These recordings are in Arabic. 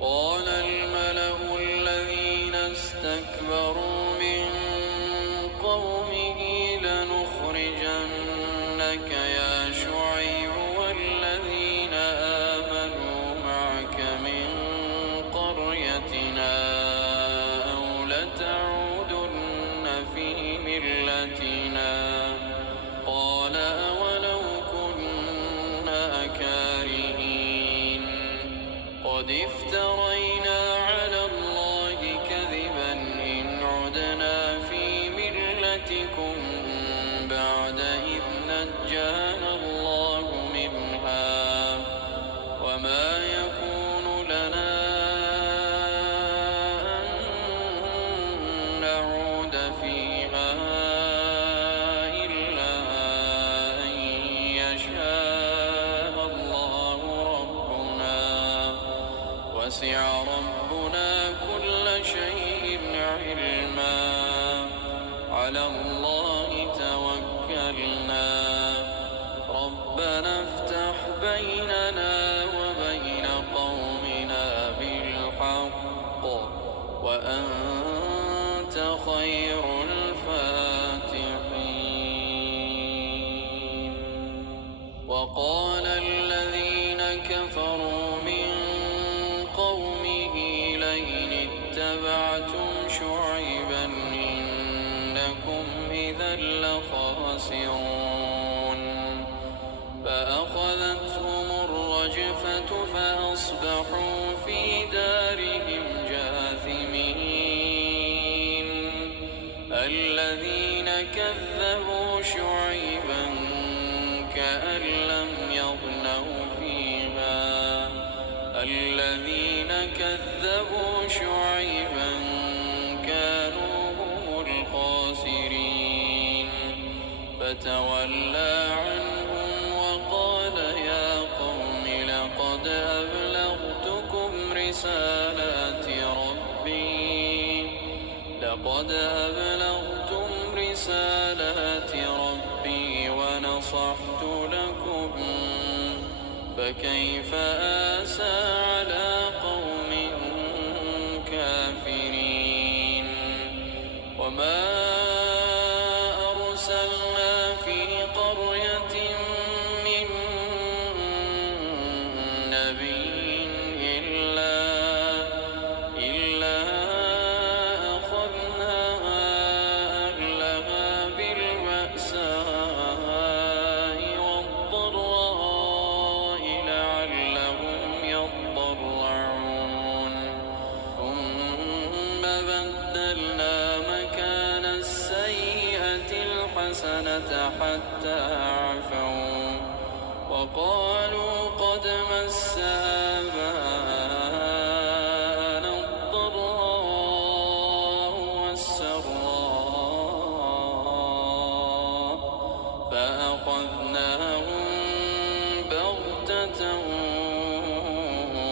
قال الملأ الذين استكبروا من قومه لنخرجنك يا شعيب والذين آمنوا معك من قريتنا أو لتعودن في ملتنا قال أولو كنا كارهين قد افترينا على الله كذبا إن عدنا في ملتكم بعد إذ نجانا الله منها وما يكون لنا أن نعود فيها إلا أن يشاء الله ربنا وسع ربنا كل شيء علما على الله توكلنا ربنا افتح بيننا وبين قومنا بالحق وأنت خير الفاتحين وقال الذين كفروا من قومه لئن اتبعتم شعيبا إنكم إذا لخاسرون فأخذتهم الرجفة فأصبحوا في دارهم جاثمين الذين كذبوا شعيبا كأن لم يغنوا فيها الذين كذبوا شعيبا كانوا هم الخاسرين فتولى عنهم وقال يا قوم لقد أبلغتكم رسالات ربي ونصحت لكم فكيف آسى على قوم كافرين وما أرسلنا في قرية من نبي إلا أخذنا أهلها بالبأساء والضراء لعلهم يضرعون ثم بدلنا مكان السيئة الحسنة حتى عفوا وقالوا قد مس آباءنا الضراء والسراء فأخذناهم بغتة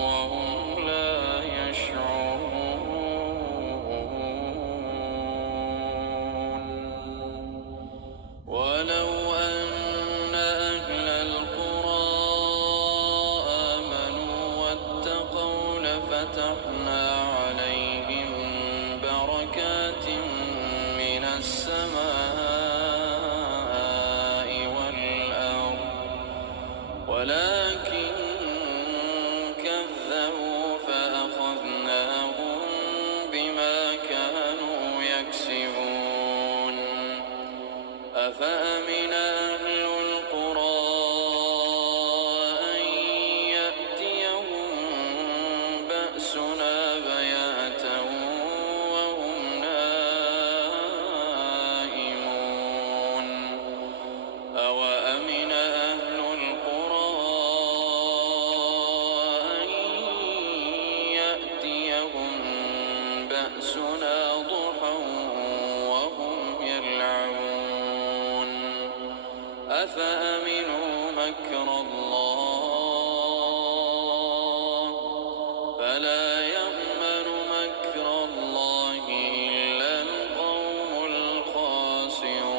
وهم لا يشعرون ولو أن أهل القرى آمنوا واتقوا لفتحنا عليهم بركات من السماء والأرض ولكن كذبوا فأخذناهم بما كانوا يكسبون أفأمن أهل القرى أن يأتيهم بأسنا بياتا وهم نائمون أوأمن أهل القرى أن يأتيهم بأسنا ضحى وهم يلعبون أفأمنوا مكر الله فلا يأمن مكر الله إلا القوم الخاسرون.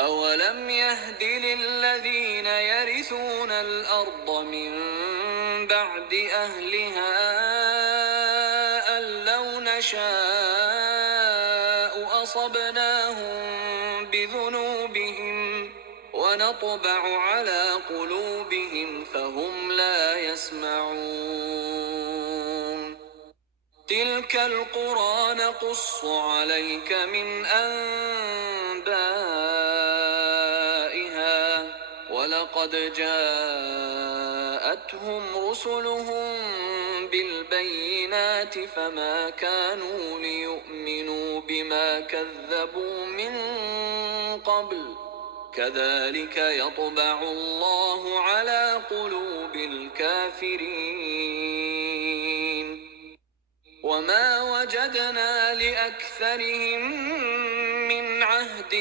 أولم يهد للذين يرثون الأرض من بعد أهلها أن لو نشاء أصبناهم بذنوبهم ونطبع على قلوبهم فهم لا يسمعون تلك القرى نقص عليك من أنبائها ولقد جاءتهم رسلهم بالبينات فما كانوا ليؤمنوا بما كذبوا من قبل كذلك يطبع الله على قلوب الكافرين وما وجدنا لأكثرهم من عهد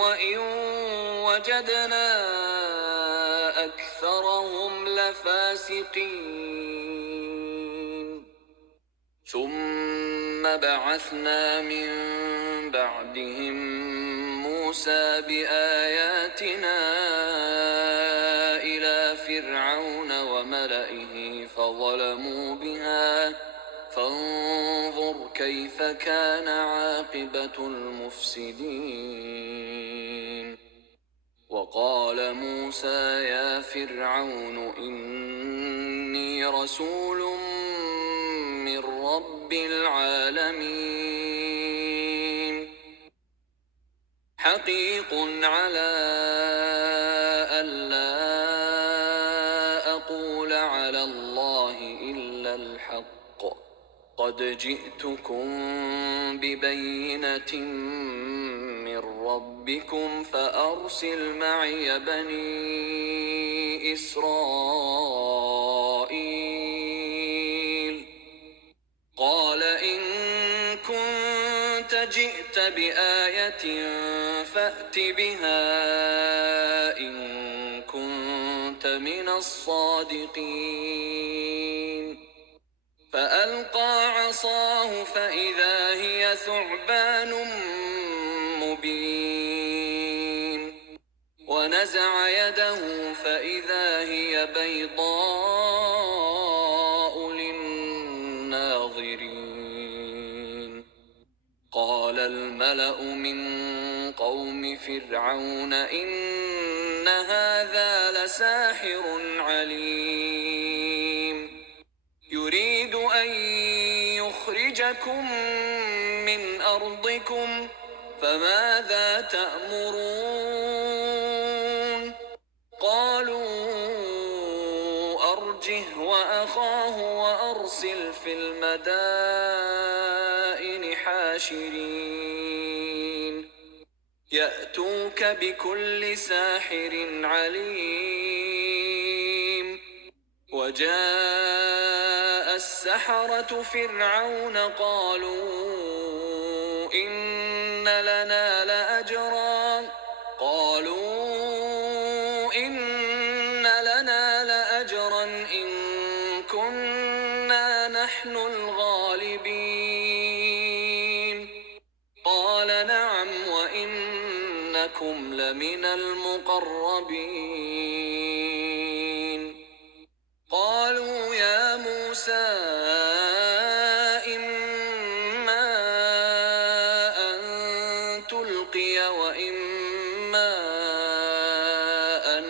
وإن وجدنا أكثرهم لفاسقين ثم بعثنا من بعدهم موسى بآياتنا إلى فرعون وملئه فظلموا بها فانظر كيف كان عاقبة المفسدين وقال موسى يا فرعون إني رسول من رب العالمين حقيق على ألا أقول على الله إلا الحق قد جئتكم ببينة من ربكم فأرسل معي بني إسرائيل قال إن كنت جئت بآية فأت بها إن كنت من الصادقين فألقى عصاه فإذا هي ثعبان مبين ونزع يده فإذا هي بيضاء للناظرين قال الملأ من قوم فرعون إن هذا لساحر عليم يريد أن يخرجكم من أرضكم فماذا تأمرون قالوا أرجه وأخاه وأرسل في المدائن حاشرين يأتوك بكل ساحر عليم وجاء السحرة فرعون قالوا إن لنا لأجرا إن كنا نحن الغالبين قال نعم وإنكم لمن المقربين قالوا يا موسى إما أن تلقي وإما أن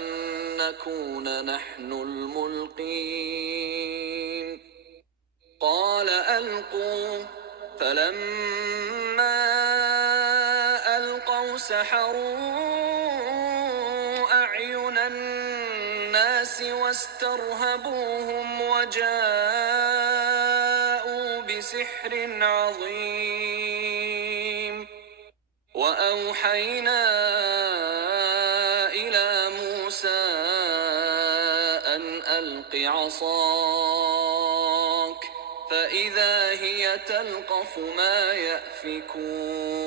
نكون نحن الملقين قال ألقوا فلما ألقوا سحروا أعين الناس واسترهبوهم وجاءوا بسحر عظيم وأوحينا إلى موسى أن ألق عصاك فإذا هي تلقف ما يأفكون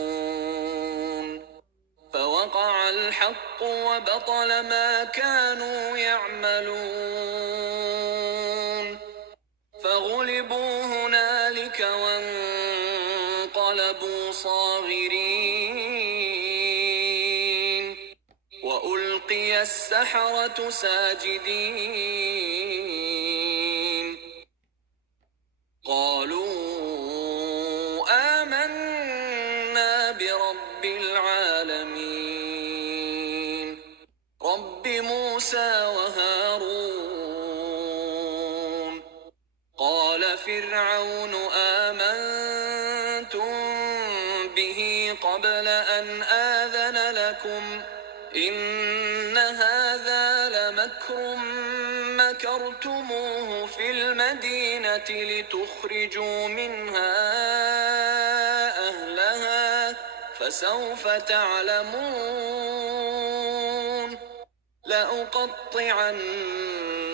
فوقع الحق وبطل ما كانوا يعملون فغلبوا هنالك وانقلبوا صاغرين فألقي السحرة ساجدين قالوا آمنا برب العالمين رب موسى وهارون قال فرعون آمنتم به قبل أن آذن لكم إن هذا لمكر مكرتموه في المدينة لتخرجوا منها أهلها فسوف تعلمون لأقطعن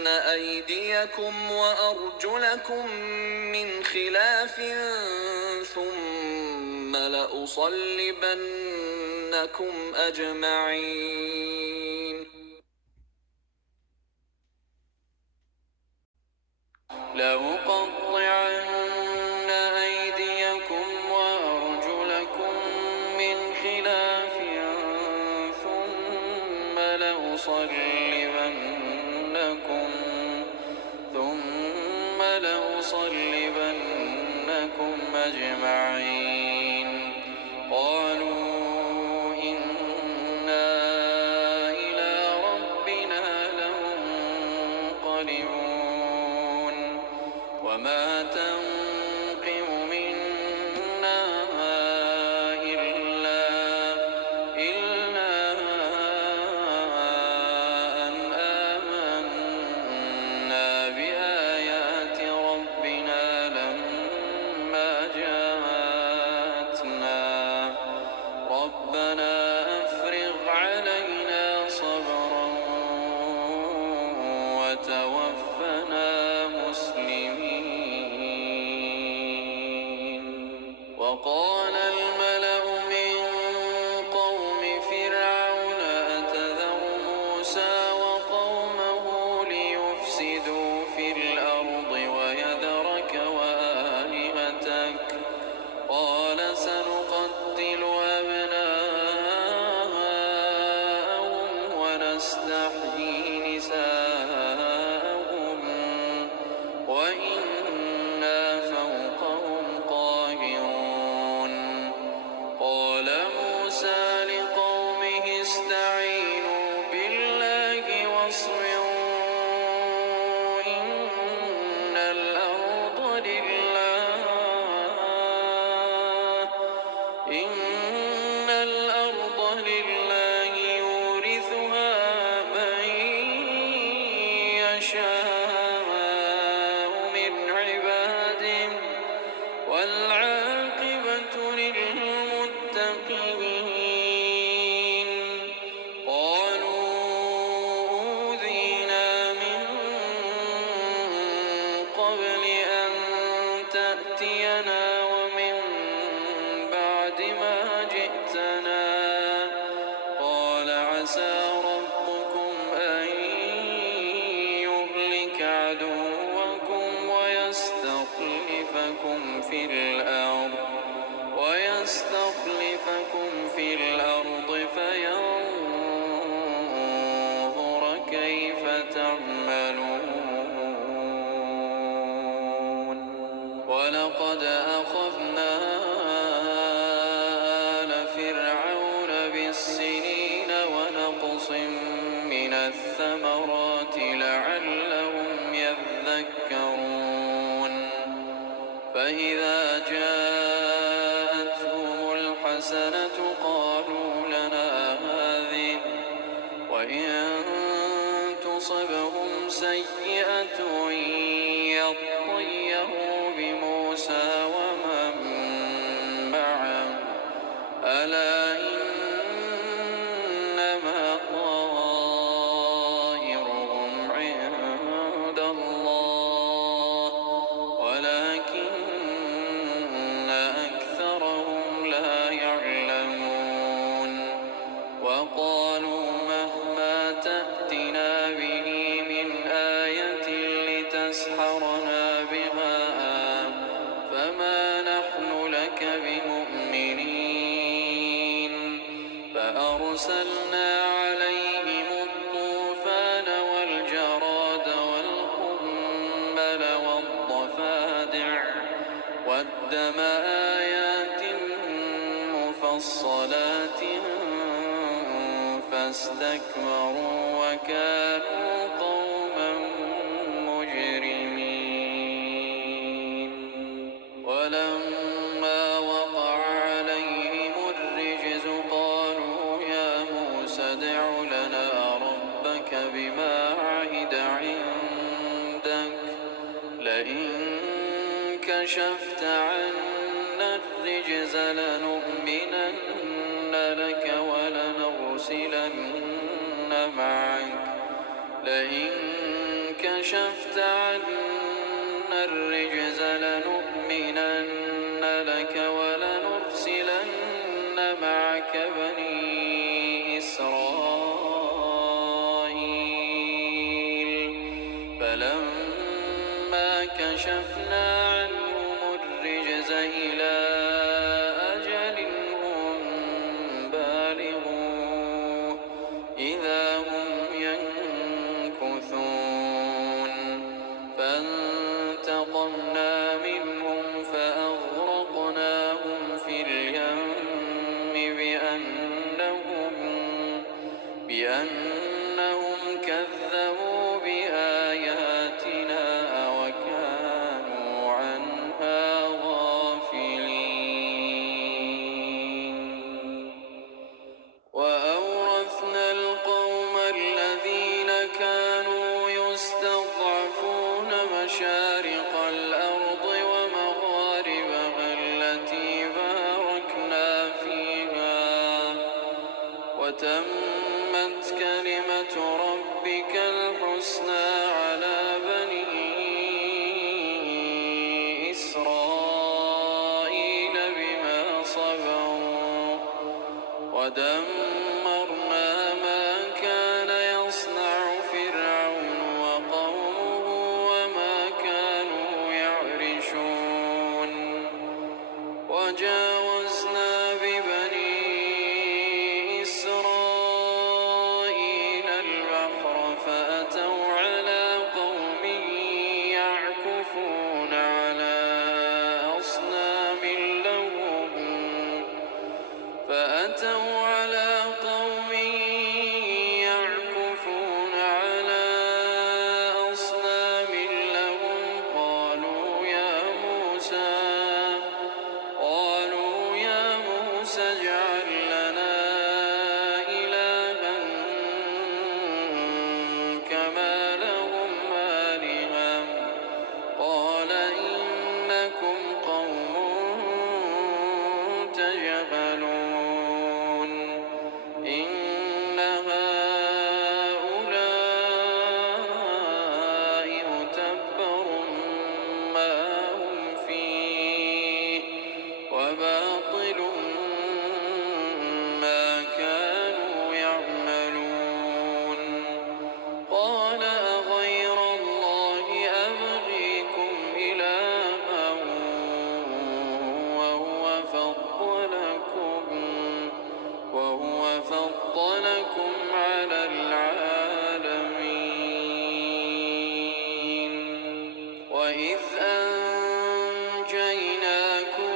أيديكم وأرجلكم من خلاف ثم لأصلبنكم أجمعين لأقطعن أيديكم وأرجلكم من خلاف ثم لأصلبنكم أجمعين قالوا إنا إلى ربنا لمنقلبون وما تنقم منا إلا أن آمنا بآيات ربنا لما جاءتنا ربنا أفرغ علينا صبرا وتوفنا مسلمين وقال الملأ من قوم فرعون أتذر موسى وقومه ليفسدوا في الأرض ويذرك وآلهتك قال سنقتل أبناءهم ونستحيي نساءهم وإنا فوقهم قاهرون قال موسى لقومه استعينوا بالله واصبروا إن الأرض لله يورثها من يشاء من عباده والعاقبة للمتقين قالوا أوذينا من قبل أن تأتينا ومن بعد ما جئتنا قال عسى ربكم أن يهلك عدوكم ويستخلفكم في الأرض فينظر كيف تعملون ولقد أخذنا آل فرعون بالسنين ونقص من الثمرات لعلهم يذكرون فإذا جاءتهم الحسنة قالوا لنا هذه وإن تصبهم سيئة يطيروا بموسى ومن معه ألا إنما طائرهم عند الله ولكن أكثرهم لا يعلمون وقالوا مهما تأتنا به من آية لتسحرنا بها فما نحن لك بمؤمنين فأرسلنا عليهم وقدم آيات مفصلات فاستكبروا وكانوا قوما مجرمين ولما وقع عليهم الرجز قالوا يا موسى ادع لنا ربك بما عهد عندك لئن كشفت عنا الرجز لنؤمنن لك لئن كشفت عنا الرجز لنؤمنن لك ولنرسلن معك بني إسرائيل فلما كشفنا عنهم الرجز إلى أجل هم بالغوه إذا هم ينكثون فانتقمنا منهم فأغرقناهم في اليم بأنهم كذبوا بآياتنا وكانوا عنها غافلين وأورثنا القوم الذين كانوا يستضعفون مشارق الأرض ومغاربها التي باركنا فيها وتمت كلمة ربك الحسنى على بني إسرائيل بما صبروا ودمرنا ما كان يصنع فرعون وقومه وما كانوا يعرشون وجاوزنا ببني إسرائيل البحر فأتوا على قوم يعكفون على أصنام لهم قالوا يا موسى اجعل لنا إلها كما لهم آلهة قال إنكم قوم تجهلون إن هؤلاء متبر ما هم فيه وباطل ما كانوا يعملون قال أغير الله أبغيكم إلها وهو فضلكم على العالمين وإذ أنجيناكم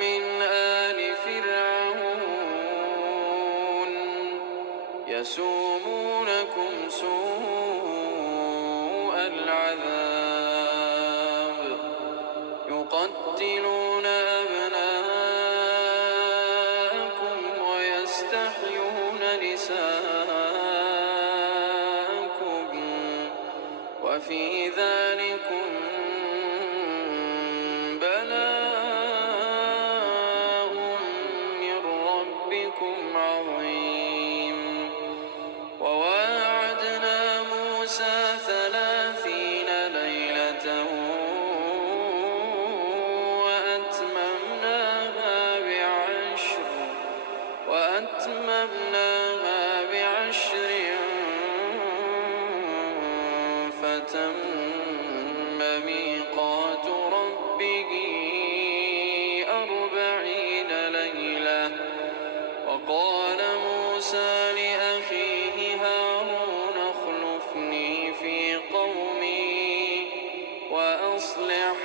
من آل فرعون يسومونكم سوء العذاب يقتلون أبناءكم ويستحيون نساءكم وفي ذلكم بلاء من ربكم عظيم وواعدنا موسى 30 ليلة وأتممناها بعشر فتم ميقات ربه 40 ليلة وقال موسى لأخيه هارون اخلفني في قومي وأصلح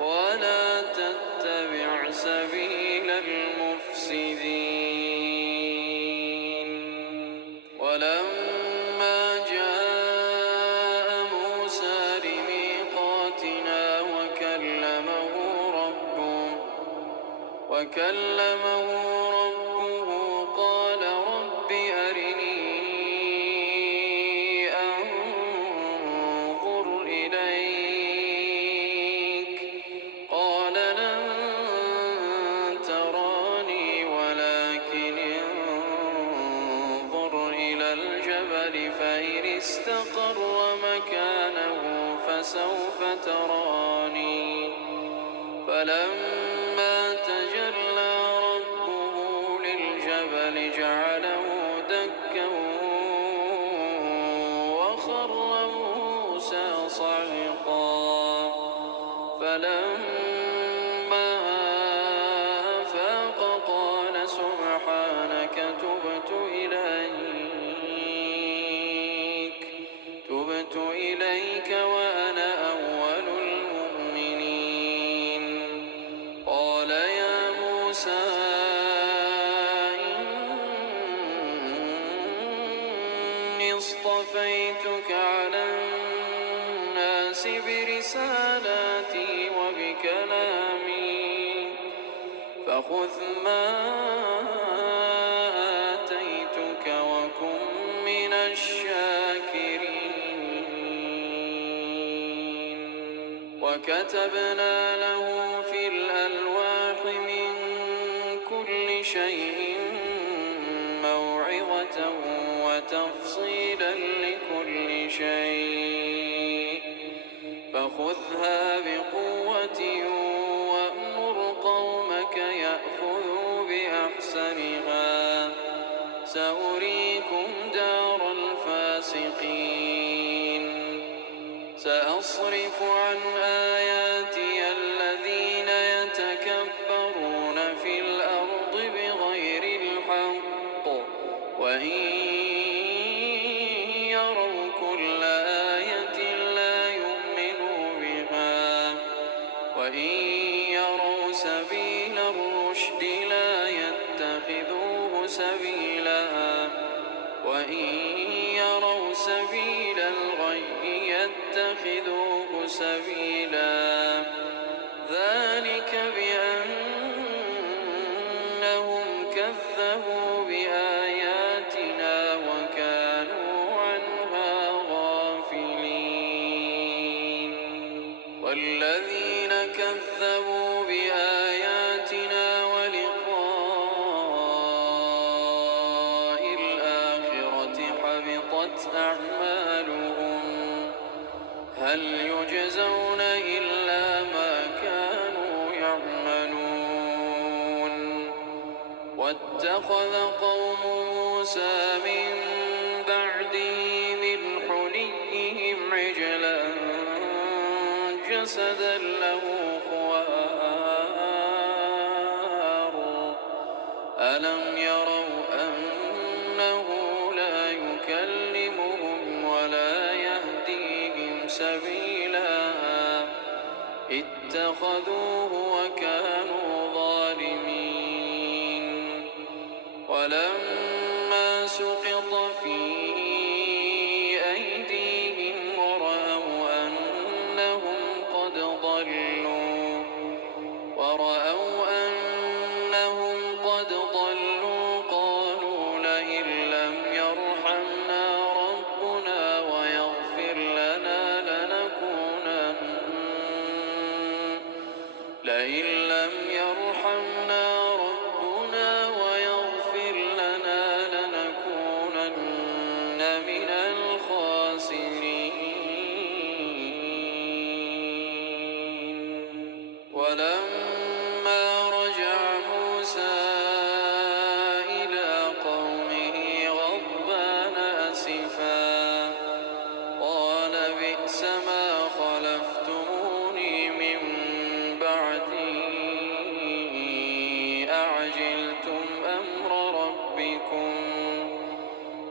ولا تتبع سبيل المفسدين. ولما جاء موسى لميقاتنا وكلمه ربه قال رب أرني أنظر إليك قال لن تراني ولكن انظر إلى الجبل فإن استقر مكانه فسوف تراني. فلما تجلى ربه للجبل جعله دكا وخر موسى صعقا. فلما أفاق قال سبحانك تبت إليك وأنا أول المؤمنين. قال يا موسى إني اصطفيتك على الناس برسالاتي وبكلامي فخذ ما آتيتك وكن من الشاكرين. وكتبنا له في الألواح من كل شيء موعظة وتفصيلا لكل شيء فخذها بقوة وأمر قومك يأخذوا بأحسنها سأريكم دار الفاسقين. سأصرف عن آياتي الذين يتكبرون في الأرض بغير الحق وإن يروا كل آية لا يؤمنوا بها وإن يروا سبيل الرشد لا يتخذوه سبيلا وإن يروا سبيل الغي يتخذوه سبيلا. ذلك بأنهم كذبوا بآياتنا وكانوا عنها غافلين. والذين كذبوا بآياتنا ولقاء الآخرة حبطت أعمالهم هل يجزون إلا ما كانوا يعملون. واتخذ قوم موسى من بعده من حليهم عجلا جسدا له خوار ألم يروا أنه لا يكلمهم ولا يهديهم سبيلا اتخذوه وكانوا ظالمين. ولما سقط في أيديهم ورأوا أنهم قد ضلوا قالوا لئن لم يرحمنا ربنا ويغفر لنا لنكونن من الخاسرين. ولما رجع موسى إلى قومه غضبان أسفا قال بئس ما خلفتموني من بعدي أعجلتم أمر ربكم.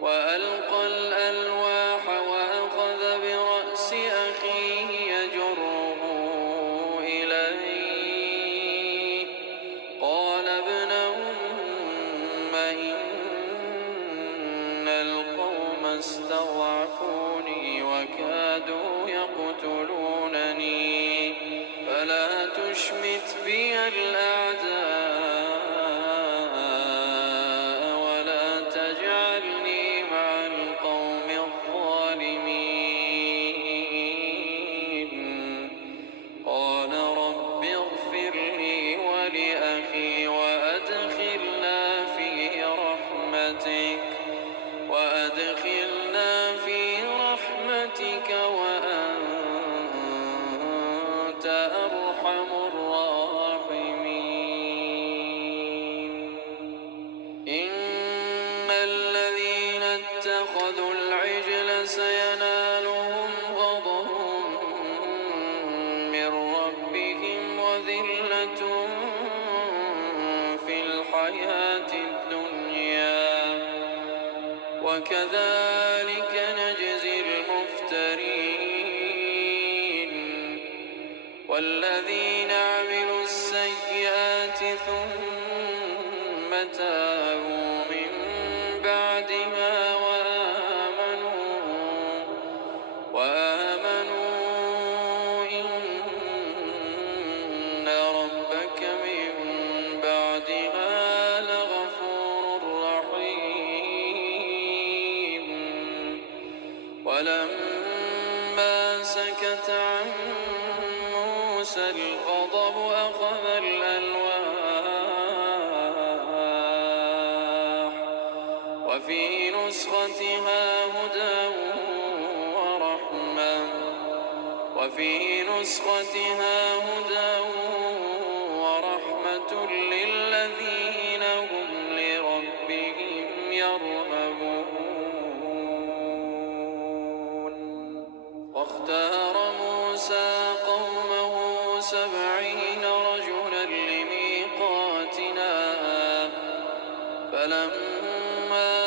وألقى الألواح وأخذ برأس أخيه يجره إليه ألحقت بي الأعداء ولا تجعلني مع القوم الظالمين قال رب اغفر لي ولأخي وأدخلنا في رحمتك وأنت أرحم الراحمين إن الذين اتخذوا العجل سينالهم غضب من ربهم وذلة في الحياة الدنيا وكذلك نجزي المفترين والذين عملوا السيئات ثم تابوا من بعدها وآمنوا إن ربك من بعدها لغفور رحيم ولما سكت عن موسى الغضب أخذ الألواح وفي نسختها هدى ورحمة للذين هم لربهم يرهبون واختار موسى قومه 70 رجلا لميقاتنا فلما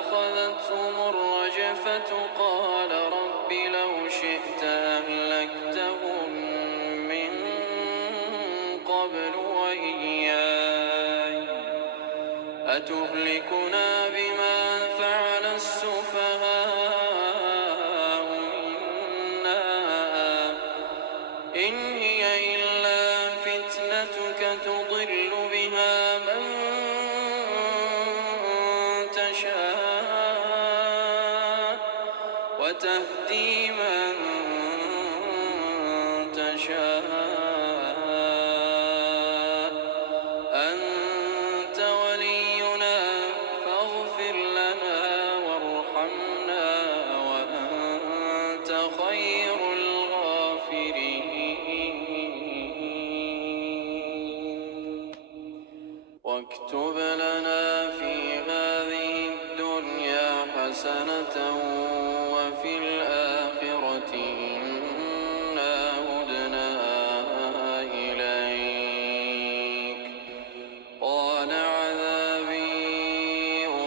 أخذتهم الرجفة قال رب لو شئت أهلكتهم من قبل وإياي أتهلكنا بما فعل السفهاء منا إن هي إلا فتنتك تضل بها من تشاء وتهدي من تشاء أنت ولينا فاغفر لنا وارحمنا وأنت خير الغافرين واكتب لنا في هذه الدنيا حسنة وفي الآخرة إنا هدنا إليك قال عذابي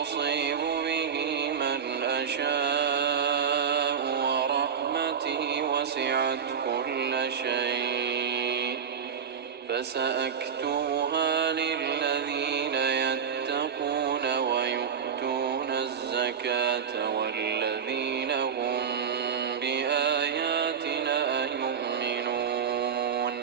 أصيب به من أشاء ورحمتي وسعت كل شيء فسأكتبها للذين يتقون ويؤتون الزكاة والذين هم بآياتنا يؤمنون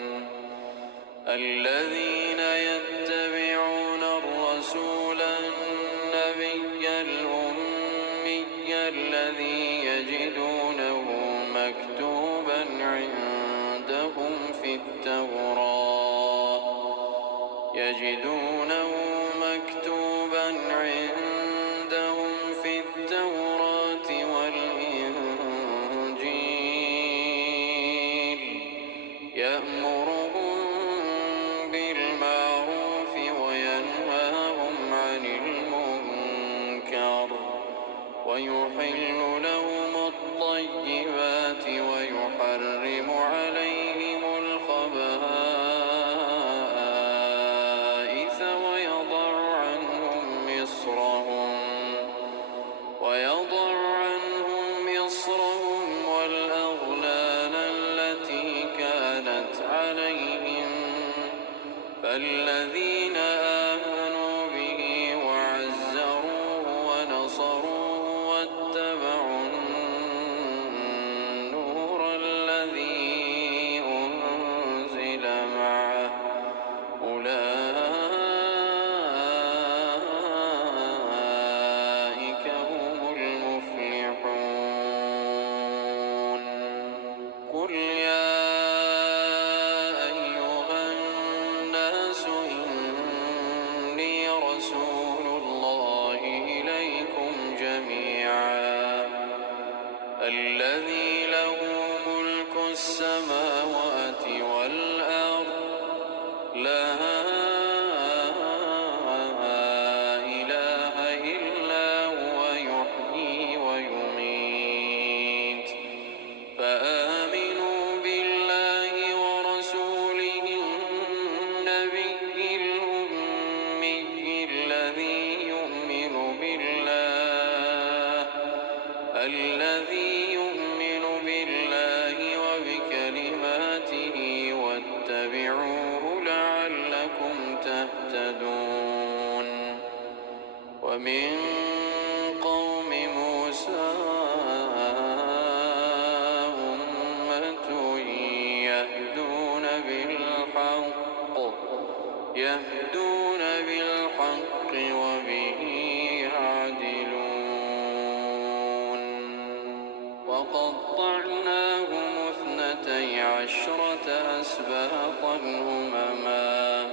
الذين يتبعون الرسول النبي الأمي الذي يجدونه مكتوبا عندهم في التوراة والإنجيل يأمرهم بالمعروف وينهاهم عن المنكر ويحل لهم الطيبات ويحرم عليهم الخبائث ويضع عنهم إصرهم والأغلال التي كانت عليهم فالذين آمنوا به وعزروه ونصروه واتبعوا النور الذي أنزل الناس إني رسول الله إليكم جميعا الذي له ملك السماوات والأرض لا إله إلا هو يحيي ويميت فآمنوا بالله ورسوله النبي الأمي الذي يؤمن بالله وبكلماته واتبعوه لعلكم تهتدون ومن قوم موسى أمة يهدون بالحق وبه يعدلون وقطعناهم 12 أسباطا أمما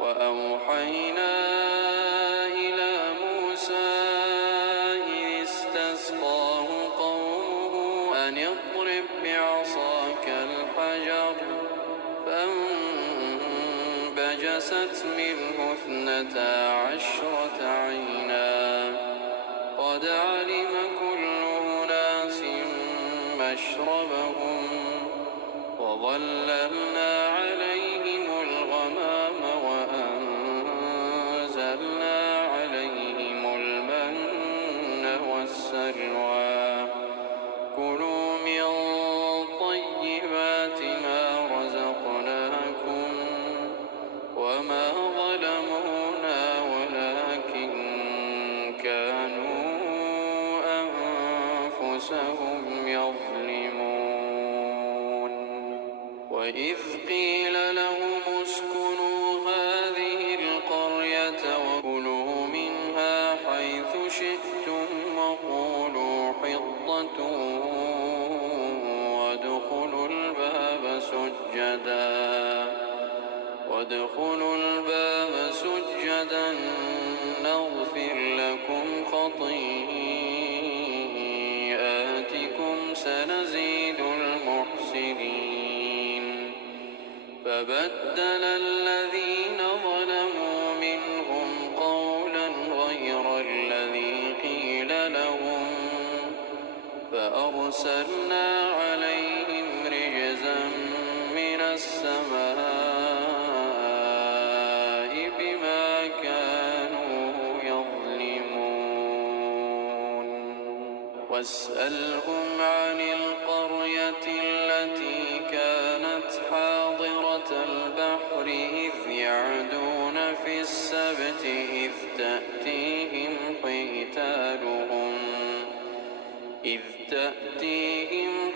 وأوحينا إلى موسى إذ استسقاه قومه أن اضرب بعصاك الحجر فانبجست منه 12 عينا قد علم كل أناس مشربهم وظللنا عليهم الغمام وأنزلنا عليهم المن والسلوى كلوا من طيبات ما رزقناكم وما ظلمونا ولكن كانوا أنفسهم يظلمون وإذ قيل لهم اسكنوا هذه القرية وكلوا منها حيث شئتم وادخلوا الباب سجدا نغفر لكم خطيئاتكم سنزيد المحسنين فبدل الذين ظلموا منهم قولا غير الذي قيل لهم فأرسلنا عليهم رجزا من السماء بما كانوا يظلمون واسألهم عن القرية التي كانت حاضرة البحر يعدون في السبت إذ تأتيهم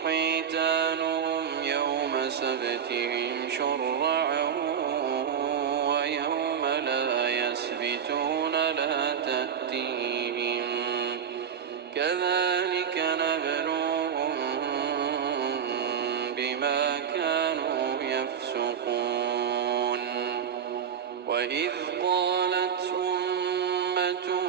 حيتانهم يوم سبتهم شرعا ويوم لا يسبتون لا تأتيهم كذلك نبلوهم بما كانوا يفسقون وإذ قالت أمة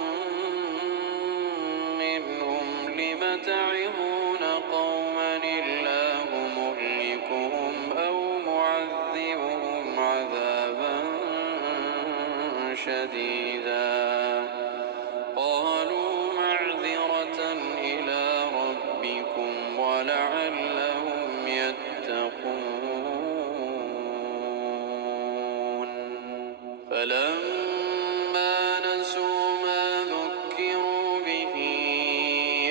منهم لم تعظون قوما الله مهلكهم أو معذبهم عذابا شديدا قالوا معذرة إلى ربكم ولعلهم يتقون فلما نسوا ما ذكروا به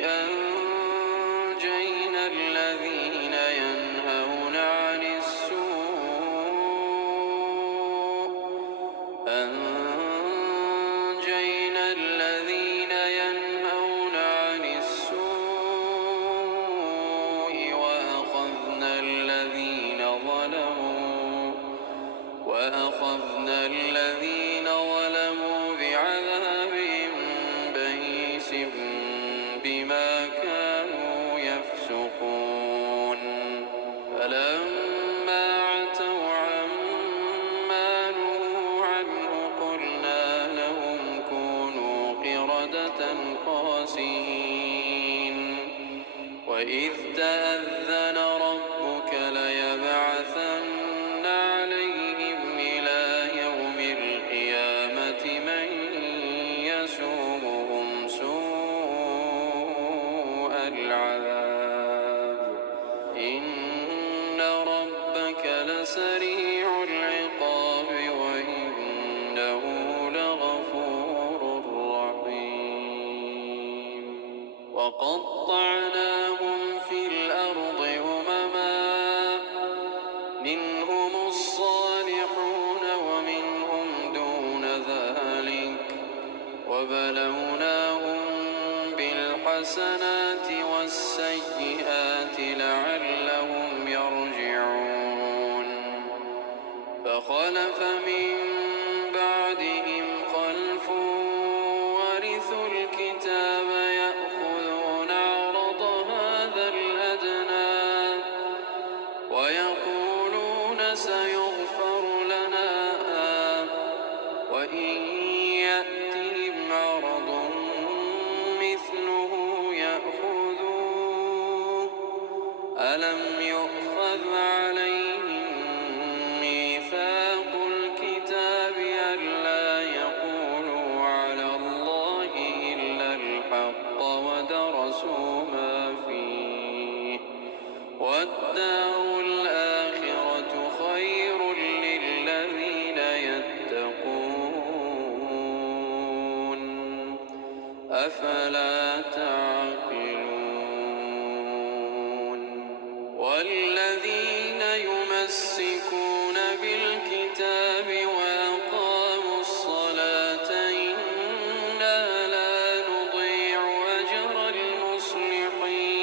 أنجينا الذين ينهون عن السوء وأخذنا الذين ظلموا بعذاب بئيس بما كانوا يفسقون فلما عتوا عما نهوا الخاسرين. وإذ تأذن ربك ليبعثن عليهم إلى يوم القيامة من يسومهم سوء العذاب إن ربك لسريع العقاب وإنه لغفور رحيم. وقطعناهم في الأرض أمما منهم الصالحون ومنهم دون ذلك وبلوناهم بالحسنات والسيئات لعلهم يرجعون. فخلف من بعدهم خلف ورثوا الكتاب يأخذون عرض هذا الأدنى ويقولون سيغفر لنا وإن يأتهم عرض مثله يأخذوه ألم يؤخذ عليهم ميثاق الكتاب ألا يقولوا على الله إلا الحق ودرسوا ما فيه والدار الآخرة خير للذين يتقون أفلا تعقلون. والذين يمسكون بالكتاب وأقاموا الصلاة إنا لا نضيع أجر المصلحين.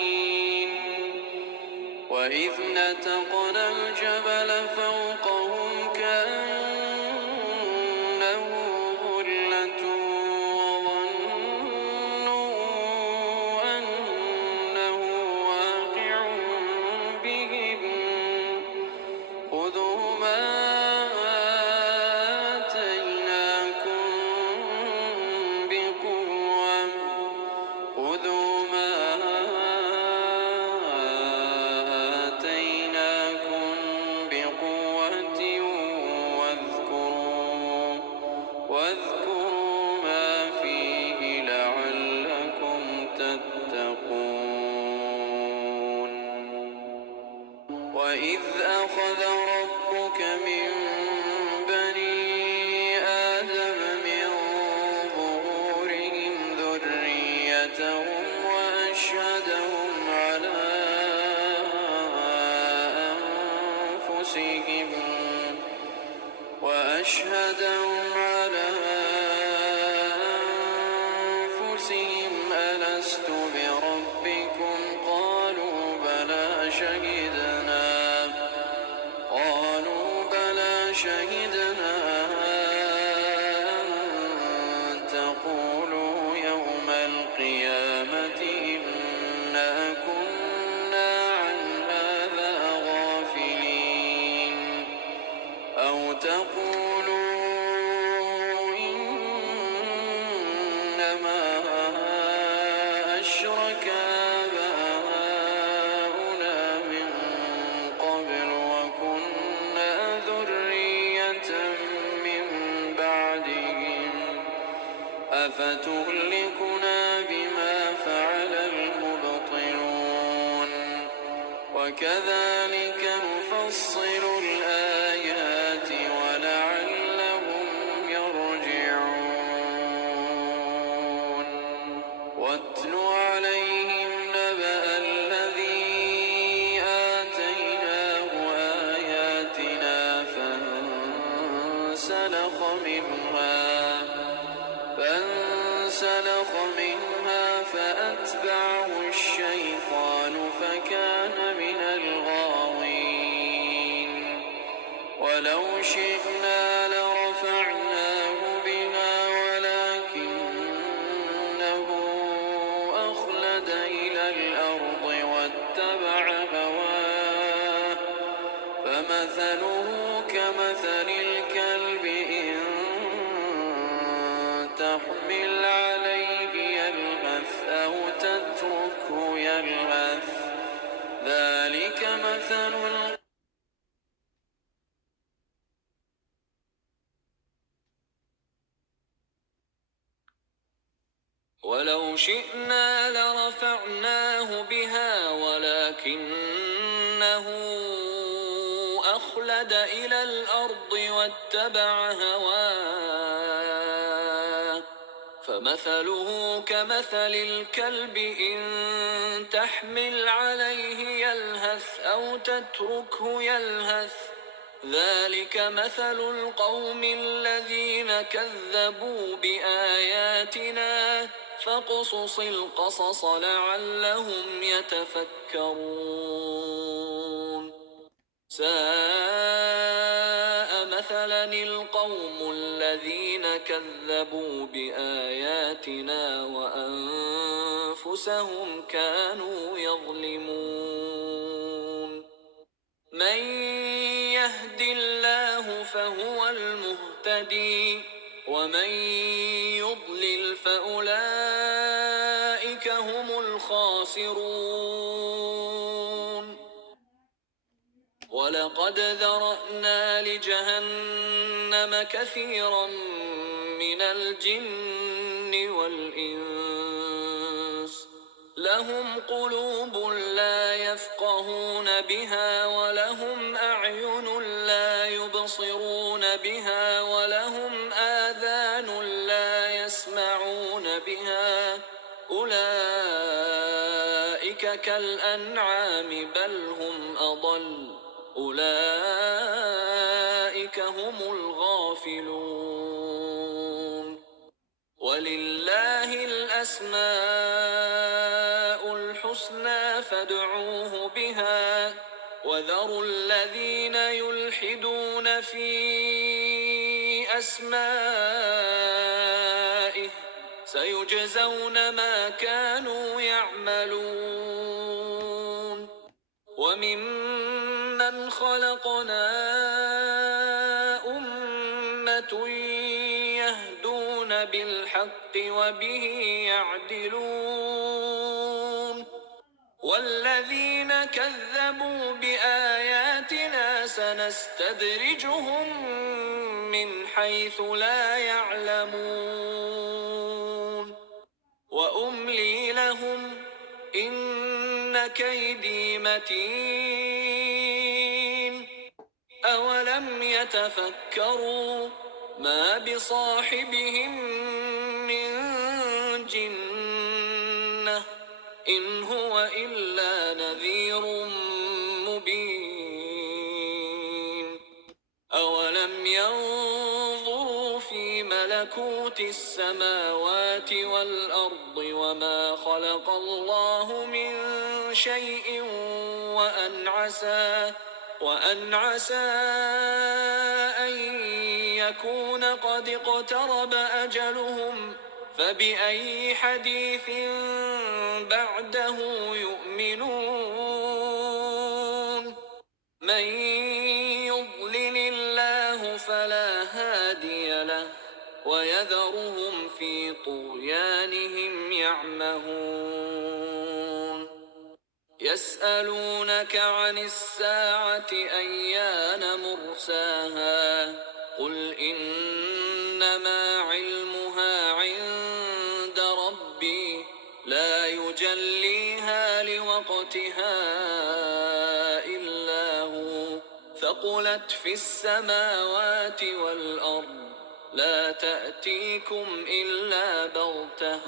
وإذ نتقنا الجبل فوقهم كأنه ظلة وظنوا أنه واقع بهم خذوا ما آتيناكم بقوة خذوا ما آتيناكم بقوة واذكروا ما فيه لعلكم تتقون. وإذ أخذ ربك من بني آدم من ظهورهم ذريتهم وأشهدهم على أنفسهم ألست بربكم قالوا بلى شهدنا أن تقولوا يوم القيامة إنا كنا عن هذا غافلين أو تقولوا إنما أشرك آباؤنا من قبل وكنا ذرية من بعدهم أفتهلكنا بما فعل المبطلون وكذلك نفصل الآيات ولعلهم يرجعون. واتل عليهم نبأ الذي آتيناه آياتنا فانسلخ منها فأتبعه الشيطان فكان من الغاوين. ولو شئنا لرفعناه بها ولكنه أخلد إلى الأرض واتبع هواه فمثله كمثل الكلب إن تحمل عليه يلهث أو ولو شئنا لرفعناه بها ولكنه أخلد إلى الأرض واتبع هواه فمثله كمثل الكلب إن تحمل عليه يلهث أو تتركه يلهث ذلك مثل القوم الذين كذبوا بآياتنا فاقصص القصص لعلهم يتفكرون ساء مثلا القوم الذين كذبوا بآياتنا وأنفسهم كانوا يظلمون من يهد الله فهو المهتدي ومن يضلل فأولئك هم الخاسرون ولقد ذرأنا لجهنم كثيرا من الجن والإنس لهم قلوب لا يفقهون بها ولهم أعين لا يبصرون بها ولهم آذان لا يسمعون بها أولئك كالأنعام بل هم أضل أولئك هم الغافلون ولله الأسماء الحسنى فادعوه بها وذروا الذين يلحدون في أسمائه سيجزون ما كانوا يعملون وممن خلقنا أمة يهدون بالحق وبه يعدلون والذين كذبوا بآياتنا سنستدرجهم من حيث لا يعلمون وأملي لهم إن كيدي متين أولم يتفكروا ما بصاحبهم من جنة إن هو إلا نذير مبين أولم ينظروا في ملكوت السماوات والأرض وما خلق الله من شيء وأن عسى أن يكون قد اقترب أجلهم فبأي حديث بعده يؤمنون من يضلل الله فلا هادي له ويذرهم في طغيانهم يعمهون يسألونك عن الساعة أيان مرساها قل إنما علمها عند ربي لا يجليها لوقتها إلا هو ثقلت في السماوات والأرض لا تأتيكم إلا بغتة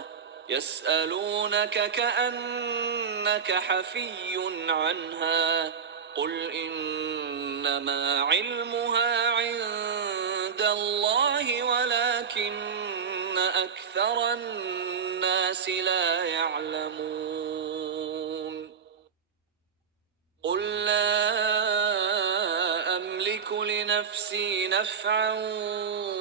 يسألونك كأنك حفي عنها قل إنما علمها عند الله ولكن أكثر الناس لا يعلمون قل لا أملك لنفسي نفعا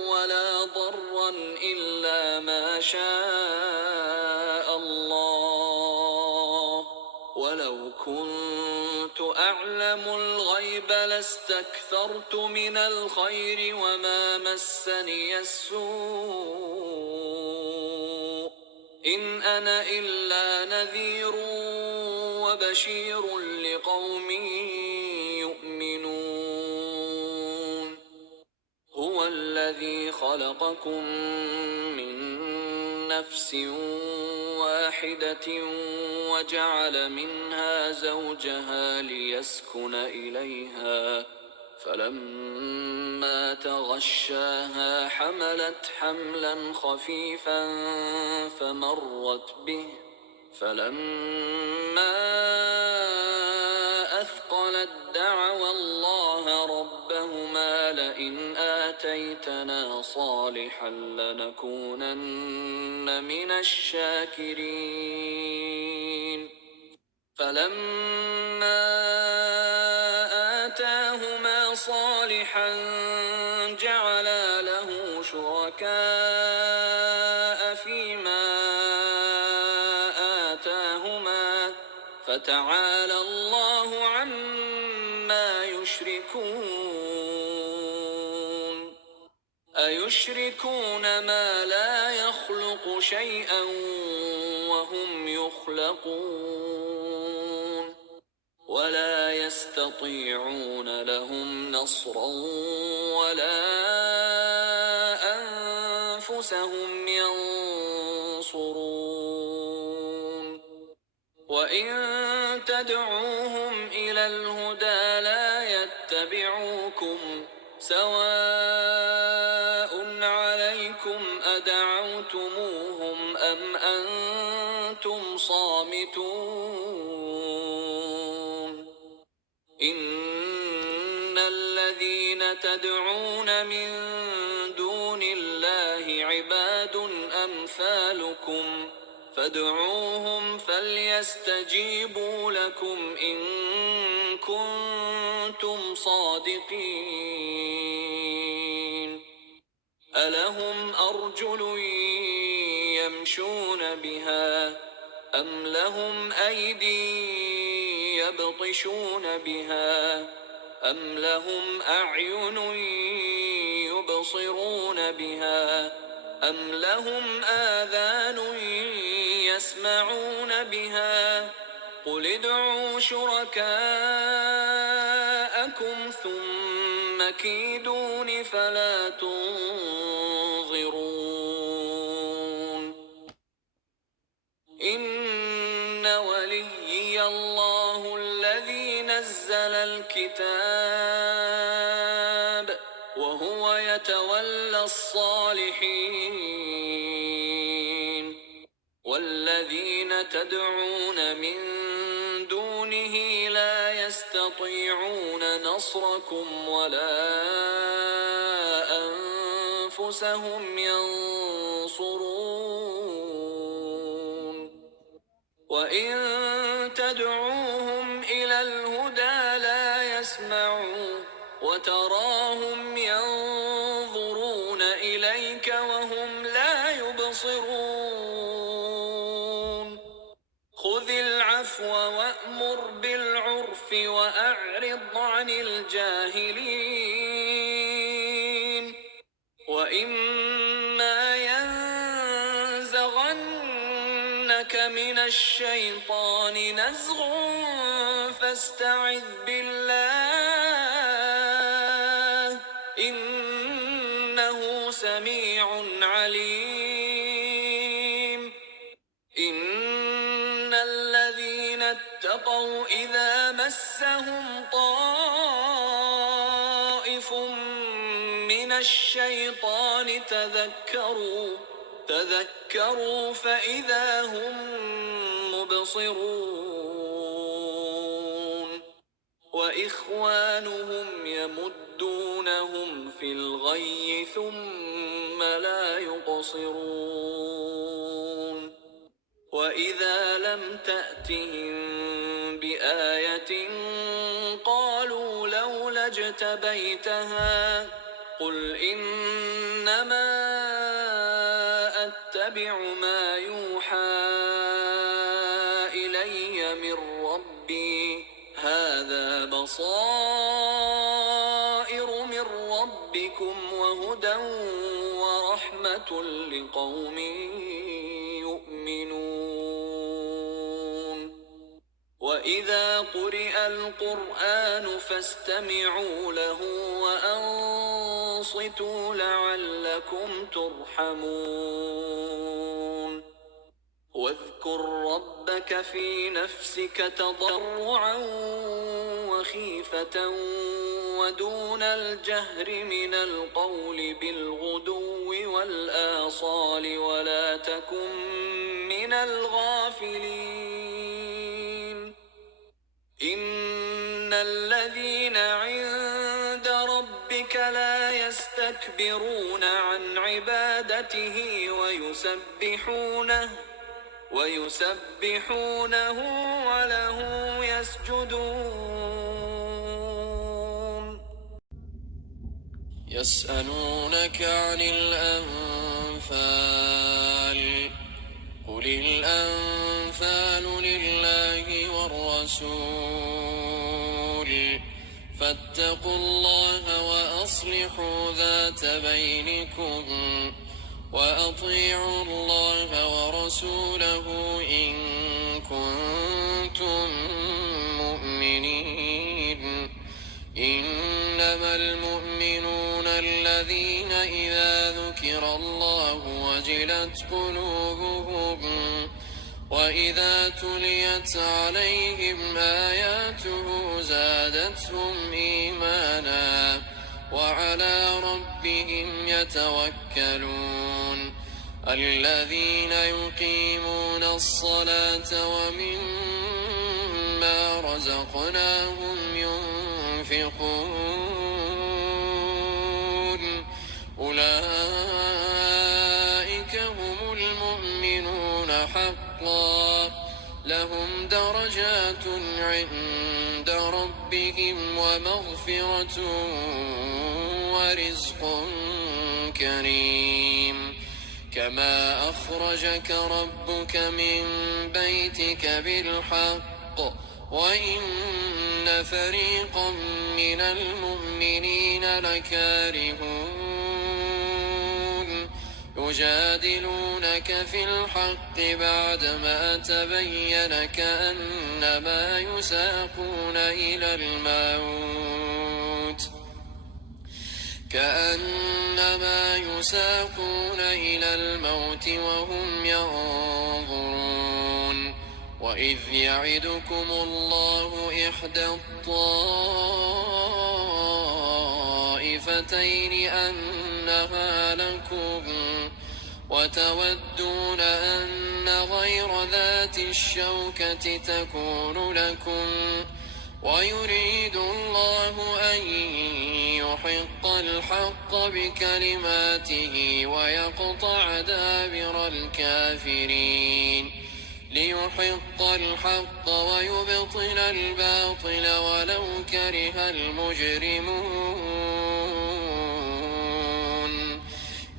ولا ضرا إلا ما شاء الله ولو كنت أعلم الغيب لاستكثرت من الخير وما مسني السوء إن أنا إلا نذير وبشير لقوم يؤمنون هو الذي خلقكم من نفس واحدة وجعل منها زوجها ليسكن إليها فلما تغشاها حملت حملا خفيفا فمرت به فلما أثقلت دعوا الله ربهما لئن آتيتنا صالحا لنكونن من الشاكرين فلما آتاهما صالحا جعلا له شركاء فيما آتاهما فتعالى الله عما يشركون أيشركون ما لا يخلق شيئا وهم يخلقون ولا يستطيعون لهم نصرا ولا أنفسهم ينصرون وإن تدعوهم إلى الهدى لا يتبعوكم سواء عليكم أدعوتموهم أم أنتم صامتون إن الذين تدعون من دون الله عباد أمثالكم فادعوهم فليستجيبوا لكم إن كنتم صادقين ألهم أرجل يمشون بها أم لهم أيدي يبطشون بها أم لهم أعين يبصرون بها أم لهم آذان يسمعون بها قل ادعوا شركاءكم ثم كيدون فلا تنظرون إن وليي الله الذي نزل الكتاب وهو يتولى الصالحين والذين تدعون من دونه لا يستطيعون نصركم ولا أنفسهم ينصرون وإن تدعوهم إلى الهدى لا يسمعوا وتراهم ينظرون إليك وهم لا يبصرون خذ العفو وأمر بالعرف وأعرض عن الجاهلين وإما ينزغنك من الشيطان نزغ فاستعذ بالله إنه سميع عليم إن الذين اتقوا إذا مسهم طائف من الشيطان تذكروا فإذا هم مبصرون وإخوانهم يمدونهم في الغي ثم لا يقصرون وإذا لم تأتهم بآية قالوا لولا اجتبيتها قل إنما أتبع ما يوحى إلي من ربي هذا بصائر من ربكم وهدى ورحمة لقوم يؤمنون وإذا قرئ القرآن فاستمعوا له وأنصتوا لعلكم ترحمون واذكر ربك في نفسك تضرعا وخيفة ودون الجهر من القول بالغدو والآصال ولا تكن من الغافلين إن الذين عند ربك لا يستكبرون عن عبادته ويسبحونه وله يسجدون يسألونك عن الأنفال قل الأنفال لله والرسول فاتقوا الله وأصلحوا ذات بينكم وأطيعوا الله ورسوله إن كنتم مؤمنين إنما المؤمنون الذين إذا ذكر الله وجلت قلوبهم وإذا تليت عليهم آياته زادتهم إيمانا وعلى ربهم يتوكلون الذين يقيمون الصلاة ومما رزقناهم ينفقون أولئك هم المؤمنون حقا لهم درجات عند ربهم ومغفرة ورزق كريم كما أخرجك ربك من بيتك بالحق وإن فريقا من المؤمنين لكارهون يجادلونك في الحق بعدما تبين كأنما يساقون إلى الموت وهم ينظرون وإذ يعدكم الله إحدى الطائفتين أنها لكم وتودون أن غير ذات الشوكة تكون لكم ويريد الله أن يحق الحق بكلماته ويقطع دابر الكافرين ليحق الحق ويبطل الباطل ولو كره المجرمون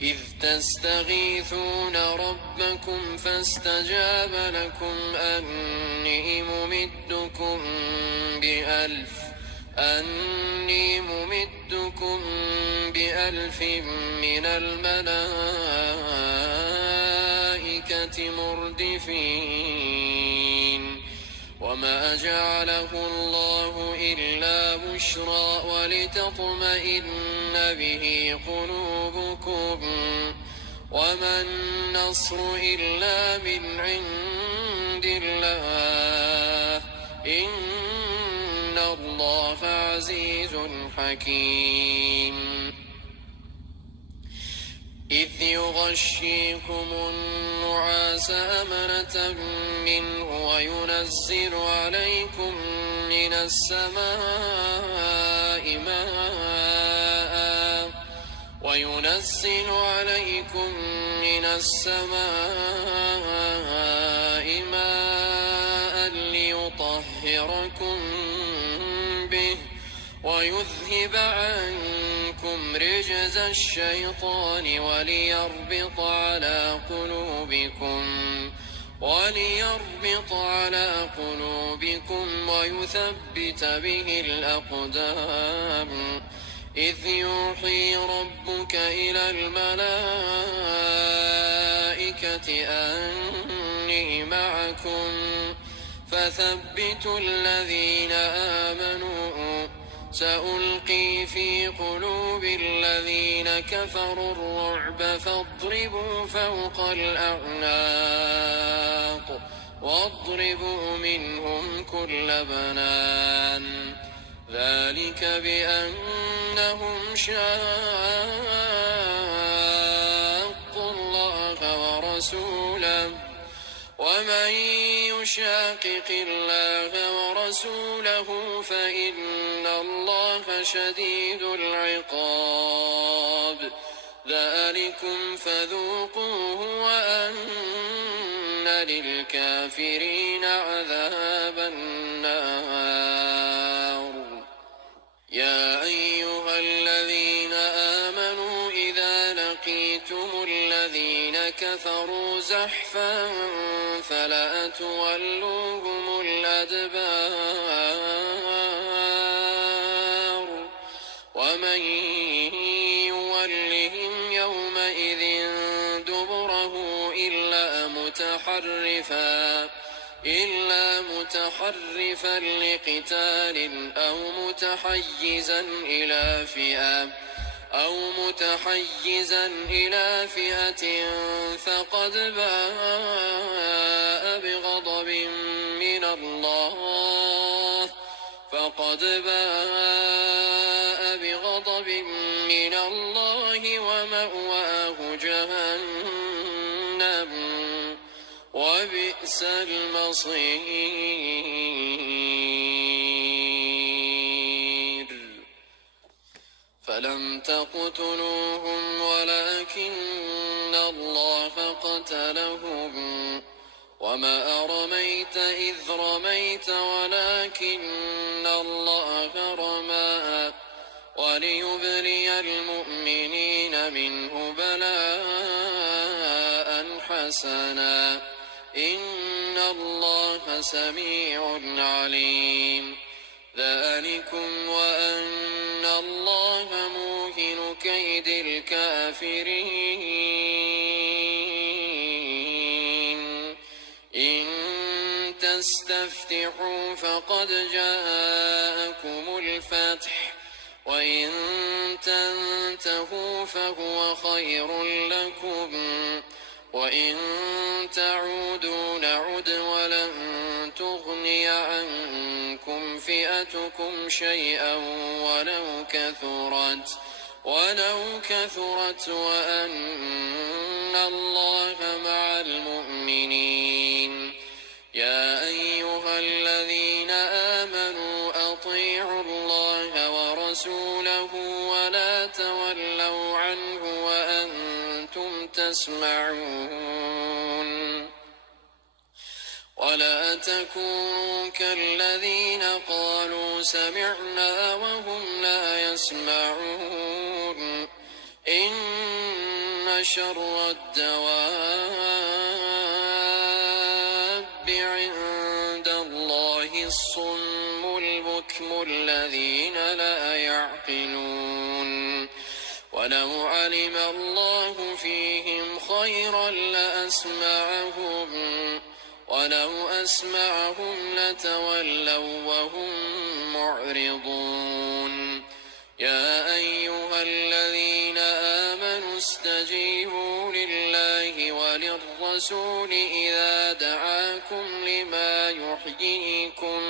إذ تستغيثون ربكم فاستجاب لكم أني ممدكم بألف من الملائكة مردفين وما جعله الله إلا بشرى ولتطمئن به قلوبكم وما النصر إلا من عند الله إن الله عزيز حكيم إذ يغشيكم النعاس أمنة منه وينزل عليكم من السماء ماء ليطهركم به ويذهب عنكم رجز الشيطان وليربط على قلوبكم ويثبت به الأقدام إذ يوحي ربك إلى الملائكة أني معكم فثبتوا الذين آمنوا سألقي في قلوب الذين كفروا الرعب فاضربوا فوق الأعناق واضربوا منهم كل بنان ذلك بأنهم شاقوا الله ورسوله ومن يشاقق الله ورسوله فإن الله شديد العقاب ذلكم فذوقوه وأن للكافرين عذاب النار يا أيها الذين آمنوا إذا لقيتم الذين كفروا زحفا فلا تولوهم الأدبار ومن يولهم يومئذ دبره إلا متحرفا لقتال أو متحيزا إلى فئة فقد باء بغضب من الله ومأواه جهنم وبئس المصير فلم تقتلوهم ولكن الله قتلهم وما رميت إذ رميت ولكن الله رمى وليبلي المؤمنين منه بلاء حسنا إن الله سميع عليم ذلكم وأن الله موهن كيد الكافرين إن تستفتحوا فقد جاءكم الفتح وإن تنتهوا فهو خير لكم وإن تعودوا نعد ولن تغني عنكم فئتكم شيئا ولو كثرت وأن الله مع المؤمنين يا أيها الذين آمنوا أطيعوا الله ورسوله ولا تولوا عنه وأنتم تسمعون ولا تكونوا كالذين قالوا سمعنا وهم لا يسمعون إن شر الدواب عند الله الصم البكم الذين لا يعقلون ولو علم الله فيهم خيرا ولو أسمعهم لتولوا وهم معرضون يا أيها الذين آمنوا استجيبوا لله وللرسول إذا دعاكم لما يحييكم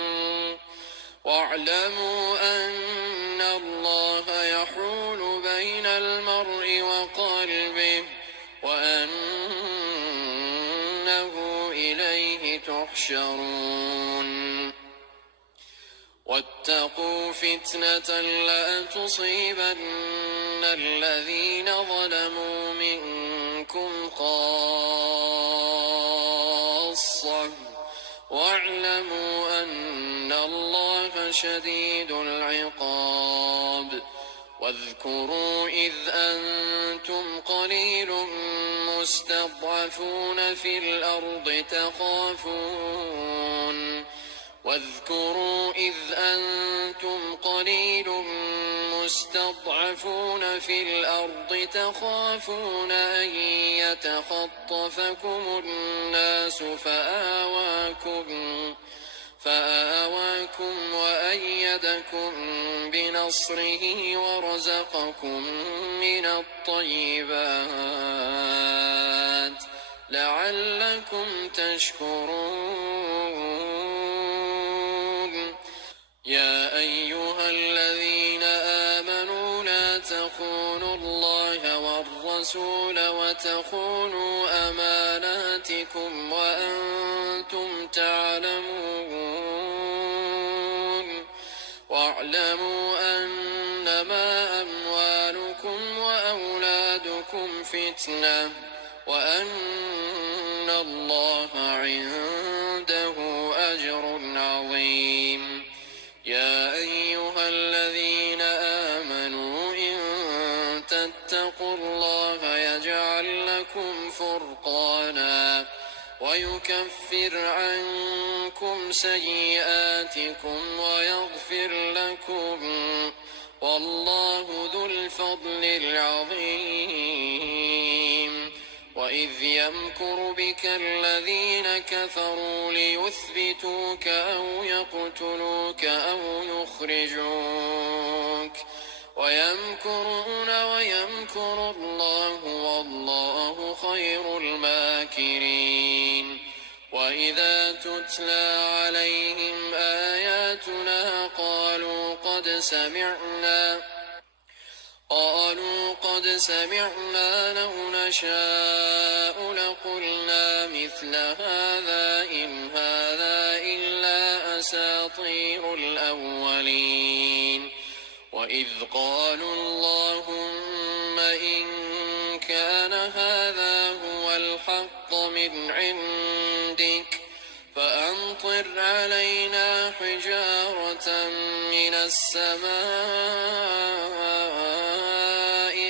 واعلموا أن الله يحول بين المرء وقلبه وأنه إليه تحشرون واتقوا فتنة لا تصيبن الذين ظلموا منكم خاصة واعلموا أن الله شديد العقاب واذكروا إذ أنتم قليل مستضعفون في الأرض تخافون أن يتخطفكم الناس فآواكم وأيدكم بنصره ورزقكم من الطيبات لعلكم تشكرون. يا أيها الذين آمنوا لا تخونوا الله والرسول وتخونوا أماناتكم وأنتم تعلمون. واعلموا أنما أموالكم وأولادكم فتنة وأن الله عنده أجر عظيم. يا أيها الذين آمنوا إن تتقوا الله يجعل لكم فرقانا ويكفر عنكم سيئاتكم ويغفر لكم والله ذو الفضل العظيم. وإذ يمكر بك الذين كفروا ليثبتوك أو يقتلوك أو يخرجوك ويمكرون ويمكر الله والله خير الماكرين. وإذا تتلى عليهم آياتنا قالوا قد سمعنا لو نشاء لقلنا مثل هذا إن هذا إلا أساطير الأولين. وإذ قالوا اللهم إن كان هذا هو الحق من عندك فأمطر علينا حجارة من السماء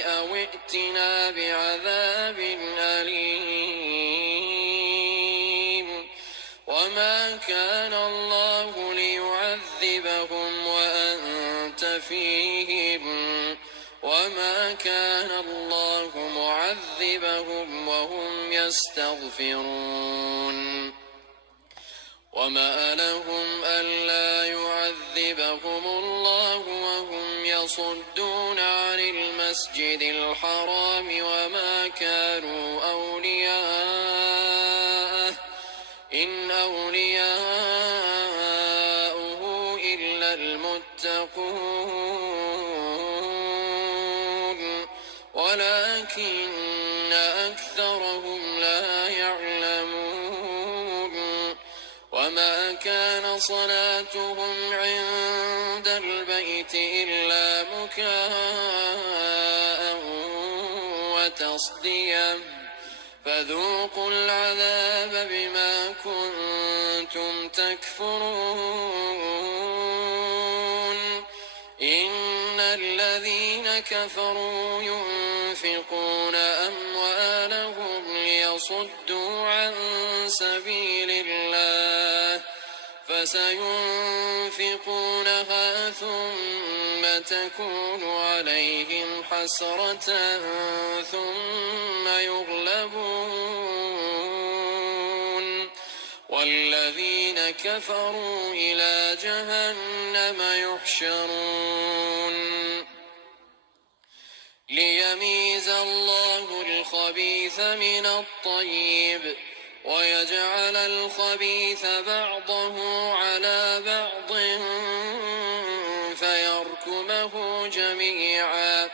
أو ائتنا بعذاب أليم. وما كان الله ليعذبهم وأنت فيهم وما كان الله معذبهم وهم يستغفرون. وما لهم ألا يعذبهم الله وهم يصدون عن المسجد الحرام وما كانوا أولياءه إن أولياؤه إلا المتقون ولكن أكثرهم لا يعلمون. وما كان صلاتهم عند البيت إلا مكاء وتصدية فذوقوا العذاب بما كنتم تكفرون. إن الذين كفروا ينفقون أموالهم ليصدوا عن سبيل الله فسينفقونها ثم تكون عليهم حسرة ثم يغلبون والذين كفروا إلى جهنم يحشرون. ليميز الله الخبيث من الطيب ويجعل الخبيث بعضه على بعض فيركمه جميعا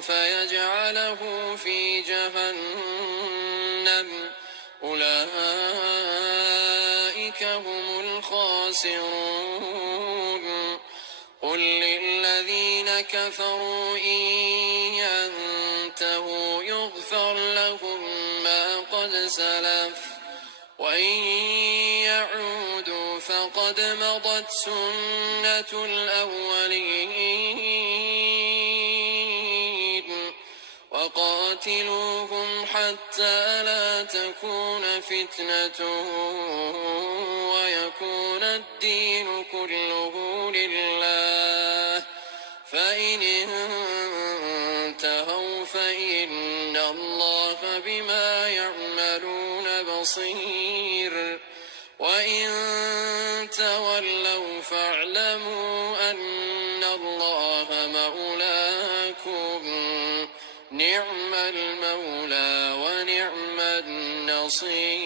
فيجعله في جهنم أولئك هم الخاسرون. قل للذين كفروا إن ينتهوا يغفر لهم ما قد سلف وإن يعودوا فقد مضت سنة الأولين. وقاتلوهم حتى لا تكون فتنة ويكون الدين كله لله فإن انتهوا فإن الله بما يعملون بصير وإن تولوا فاعلموا أن الله مولاكم نعم المولى ونعم النصير.